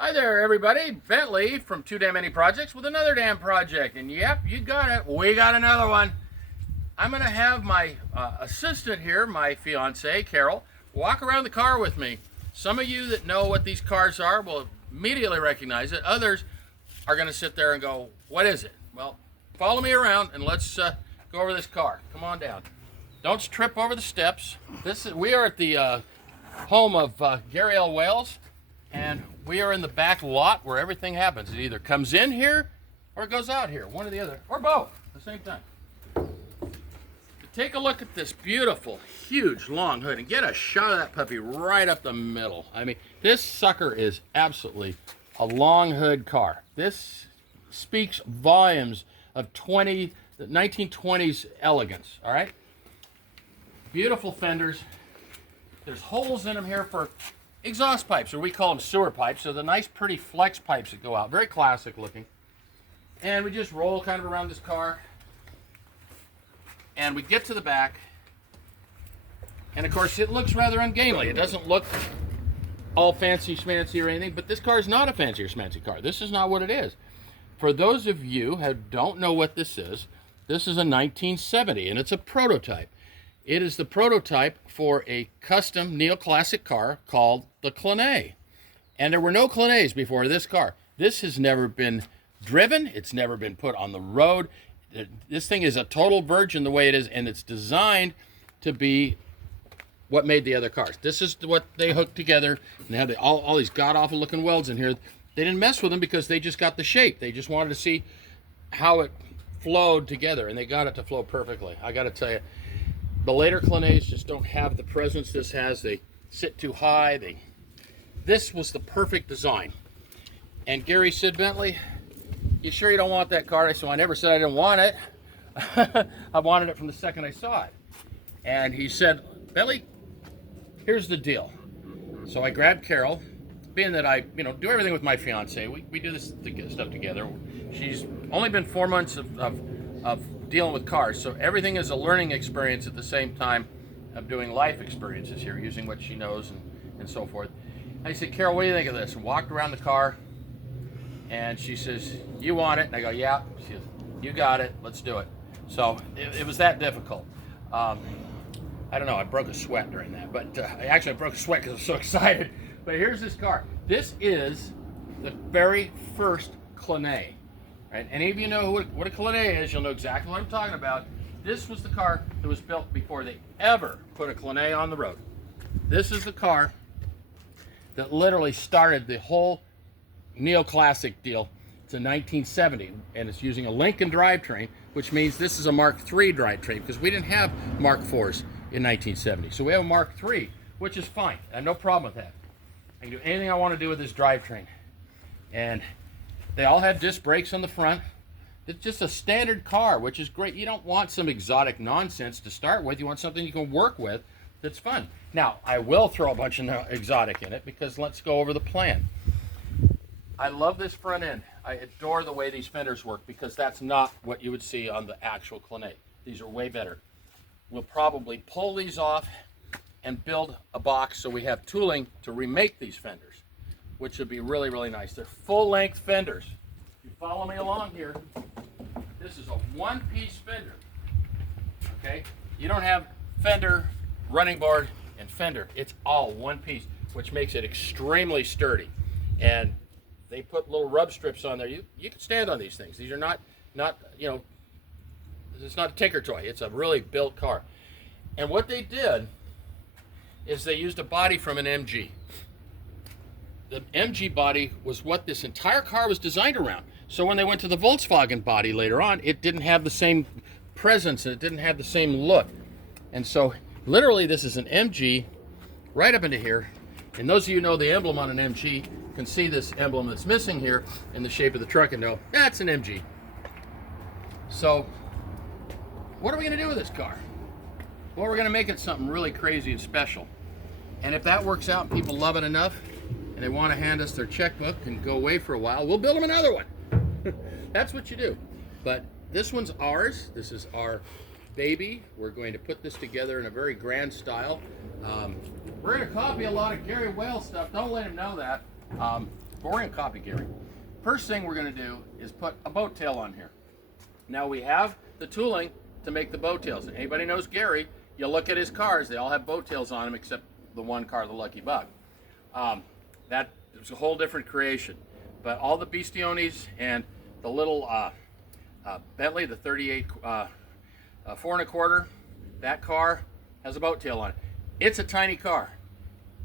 Hi there, everybody. Bentley from Too Damn Many Projects with another damn project. And yep, you got it. We got another one. I'm going to have my assistant here, my fiance, Carol, walk around the car with me. Some of you that know what these cars are will immediately recognize it. Others are going to sit there and go, what is it? Well, follow me around and let's go over this car. Come on down. Don't trip over the steps. We are at the home of Gary L. Wales. And we are in the back lot where everything happens. It either comes in here or it goes out here, one or the other, or both at the same time. Take a look at this beautiful, huge, long hood and get a shot of that puppy right up the middle. I mean, this sucker is absolutely a long hood car. This speaks volumes of 1920s elegance, all right? Beautiful fenders. There's holes in them here for exhaust pipes, or we call them sewer pipes. So the nice pretty flex pipes that go out, very classic looking. And we just roll kind of around this car and we get to the back, and of course it looks rather ungainly. It doesn't look all fancy schmancy or anything, but this car is not a fancy or schmancy car. This is not what it is. For those of you who don't know what this is a 1970 and it's a prototype. It is the prototype for a custom neoclassic car called the Clanay. And there were no Clanays before this car. This has never been driven. It's never been put on the road. This thing is a total virgin the way it is, and it's designed to be what made the other cars. This is what they hooked together, and they had all these god-awful looking welds in here. They didn't mess with them because they just got the shape. They just wanted to see how it flowed together, and they got it to flow perfectly. I got to tell you, the later Clanays just don't have the presence this has. They sit too high. This was the perfect design. And Gary said, Bentley, you sure you don't want that car? I said, I never said I didn't want it. I wanted it from the second I saw it. And he said, Bentley, here's the deal. So I grabbed Carol, being that I do everything with my fiance. We do this stuff together. She's only been 4 months of dealing with cars, so everything is a learning experience at the same time of doing life experiences here, using what she knows and so forth. And I said, Carol, what do you think of this? And walked around the car, and she says, you want it? And I go, yeah. She says, you got it, let's do it. So it was that difficult. I don't know, I broke a sweat during that, but I broke a sweat because I was so excited. But here's this car. This is the very first Clanay. Right? Any of you know what a Clanay is, you'll know exactly what I'm talking about. This was the car that was built before they ever put a Clanay on the road. This is the car that literally started the whole neoclassic deal. It's a 1970, and it's using a Lincoln drivetrain, which means this is a Mark III drivetrain, because we didn't have Mark IVs in 1970. So we have a Mark III, which is fine. I have no problem with that. I can do anything I want to do with this drivetrain. And they all have disc brakes on the front. It's just a standard car, which is great. You don't want some exotic nonsense to start with. You want something you can work with that's fun. Now, I will throw a bunch of exotic in it, because let's go over the plan. I love this front end. I adore the way these fenders work, because that's not what you would see on the actual Clanay. These are way better. We'll probably pull these off and build a box so we have tooling to remake these fenders, which would be really, really nice. They're full-length fenders. If you follow me along here, this is a one-piece fender, okay? You don't have fender, running board, and fender. It's all one piece, which makes it extremely sturdy. And they put little rub strips on there. You can stand on these things. These are not it's not a tinker toy. It's a really built car. And what they did is they used a body from an MG. The MG body was what this entire car was designed around. So when they went to the Volkswagen body later on, it didn't have the same presence and it didn't have the same look. And so literally this is an MG right up into here. And those of you who know the emblem on an MG can see this emblem that's missing here in the shape of the truck and know that's an MG. So what are we going to do with this car? Well, we're going to make it something really crazy and special. And if that works out and people love it enough, and they want to hand us their checkbook and go away for a while, we'll build them another one. That's what you do. But this one's ours. This is our baby. We're going to put this together in a very grand style. We're going to copy a lot of Gary Wales stuff. Don't let him know that. But we're going to copy Gary. First thing we're going to do is put a boat tail on here. Now we have the tooling to make the boat tails. Anybody knows Gary, you look at his cars, they all have boat tails on them except the one car, the Lucky Buck. That was a whole different creation. But all the Bastiones and the little Bentley, the 38 4 1/4, that car has a boat tail on it. It's a tiny car.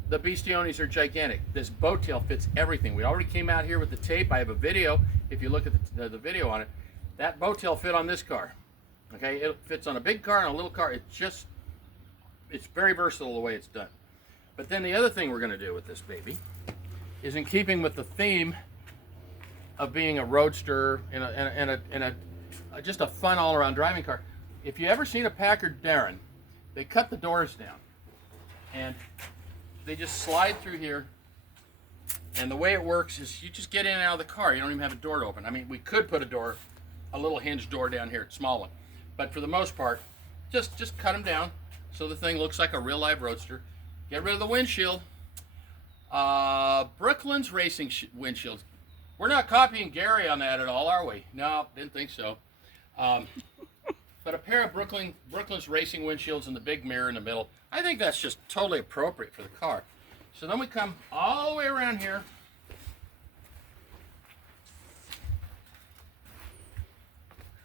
The Bastiones are gigantic. This boat tail fits everything. We already came out here with the tape. I have a video. If you look at the video on it, that boat tail fit on this car. Okay, it fits on a big car and a little car. It's very versatile the way it's done. But then the other thing we're going to do with this baby is in keeping with the theme of being a roadster and just a fun all-around driving car. If you ever seen a Packard Darren, they cut the doors down and they just slide through here, and the way it works is you just get in and out of the car. You don't even have a door to open. I mean, we could put a little hinged door down here, a small one, but for the most part, just cut them down so the thing looks like a real live roadster. Get rid of the windshield. Brooklyn's racing windshields. We're not copying Gary on that at all, are we? No, didn't think so. But a pair of Brooklyn's racing windshields and the big mirror in the middle, I think that's just totally appropriate for the car. So then we come all the way around here.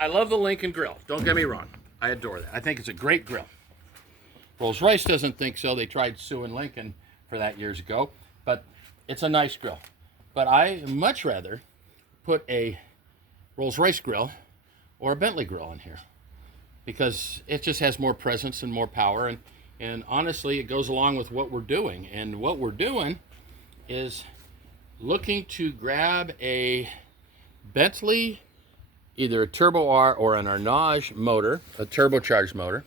I love the Lincoln grill. Don't get me wrong. I adore that. I think it's a great grill. Rolls-Royce doesn't think so. They tried suing Lincoln for that years ago. But it's a nice grill. But I much rather put a Rolls-Royce grill or a Bentley grill in here, because it just has more presence and more power, and honestly it goes along with what we're doing. And what we're doing is looking to grab a Bentley, either a Turbo R or an Arnage motor, a turbocharged motor,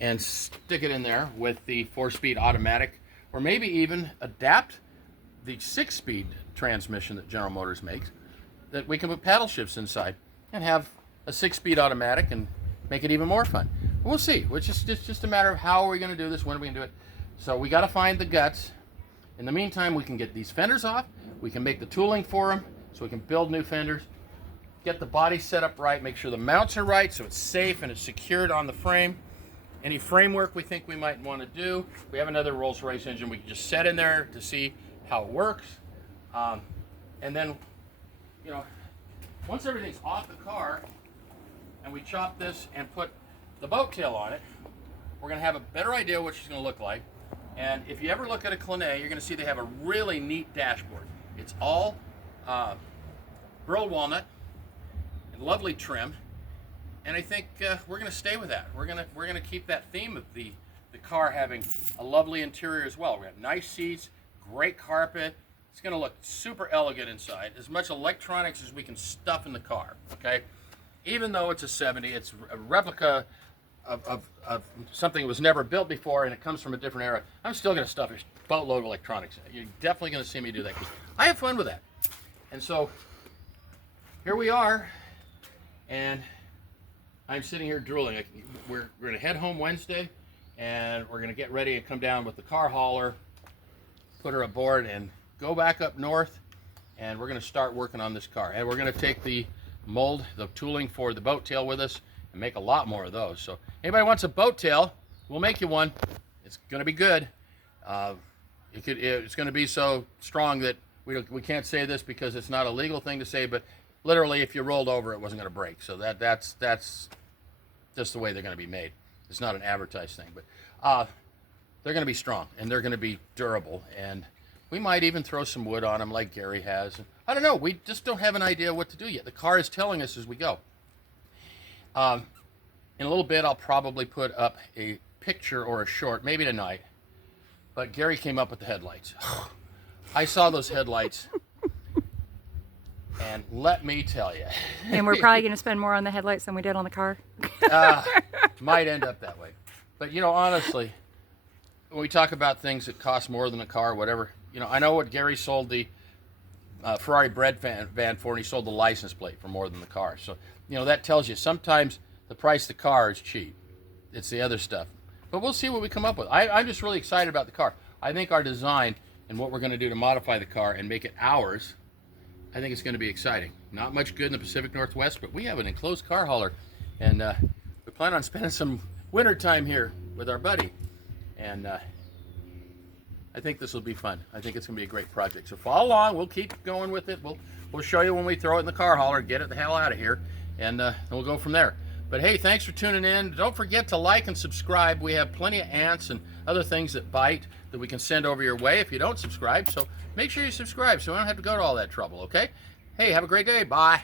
and stick it in there with the 4-speed automatic, or maybe even adapt the 6-speed transmission that General Motors makes, that we can put paddle shifts inside and have a 6-speed automatic and make it even more fun. We'll see. It's just a matter of how are we going to do this, when are we going to do it. So we got to find the guts. In the meantime, we can get these fenders off. We can make the tooling for them so we can build new fenders. Get the body set up right. Make sure the mounts are right so it's safe and it's secured on the frame. Any framework we think we might want to do. We have another Rolls-Royce engine we can just set in there to see how it works. And then, once everything's off the car and we chop this and put the boat tail on it, we're going to have a better idea what she's going to look like. And if you ever look at a Clenet, you're going to see they have a really neat dashboard. It's all burled walnut and lovely trim. And I think we're going to stay with that. We're going to keep that theme of the car having a lovely interior as well. We have nice seats, great carpet. It's going to look super elegant inside. As much electronics as we can stuff in the car. Okay, even though it's a 70, it's a replica of something that was never built before, and it comes from a different era. I'm still going to stuff a boatload of electronics in it. You're definitely going to see me do that, because I have fun with that. And so here we are, and I'm sitting here drooling. We're going to head home Wednesday, and we're going to get ready and come down with the car hauler, put her aboard, and go back up north, and we're going to start working on this car. And we're going to take the mold, the tooling for the boat tail with us, and make a lot more of those. So anybody wants a boat tail, we'll make you one. It's going to be good. It's going to be so strong that we can't say this because it's not a legal thing to say, but literally if you rolled over it wasn't going to break. So that's just the way they're going to be made. It's not an advertised thing, but they're going to be strong and they're going to be durable, and we might even throw some wood on them like Gary has. I don't know. We just don't have an idea what to do yet. The car is telling us as we go. In a little bit, I'll probably put up a picture or a short, maybe tonight, but Gary came up with the headlights. I saw those headlights, and let me tell you. And we're probably going to spend more on the headlights than we did on the car. Might end up that way. But, honestly, when we talk about things that cost more than a car, whatever, I know what Gary sold the Ferrari bread van for, and he sold the license plate for more than the car. So, that tells you sometimes the price of the car is cheap. It's the other stuff. But we'll see what we come up with. I'm just really excited about the car. I think our design and what we're going to do to modify the car and make it ours, I think it's going to be exciting. Not much good in the Pacific Northwest, but we have an enclosed car hauler, and we plan on spending some winter time here with our buddy, and I think this will be fun. I think it's going to be a great project. So follow along. We'll keep going with it. We'll show you when we throw it in the car hauler, get it the hell out of here, and we'll go from there. But hey, thanks for tuning in. Don't forget to like and subscribe. We have plenty of ants and other things that bite that we can send over your way if you don't subscribe. So make sure you subscribe so we don't have to go to all that trouble, okay? Hey, have a great day. Bye.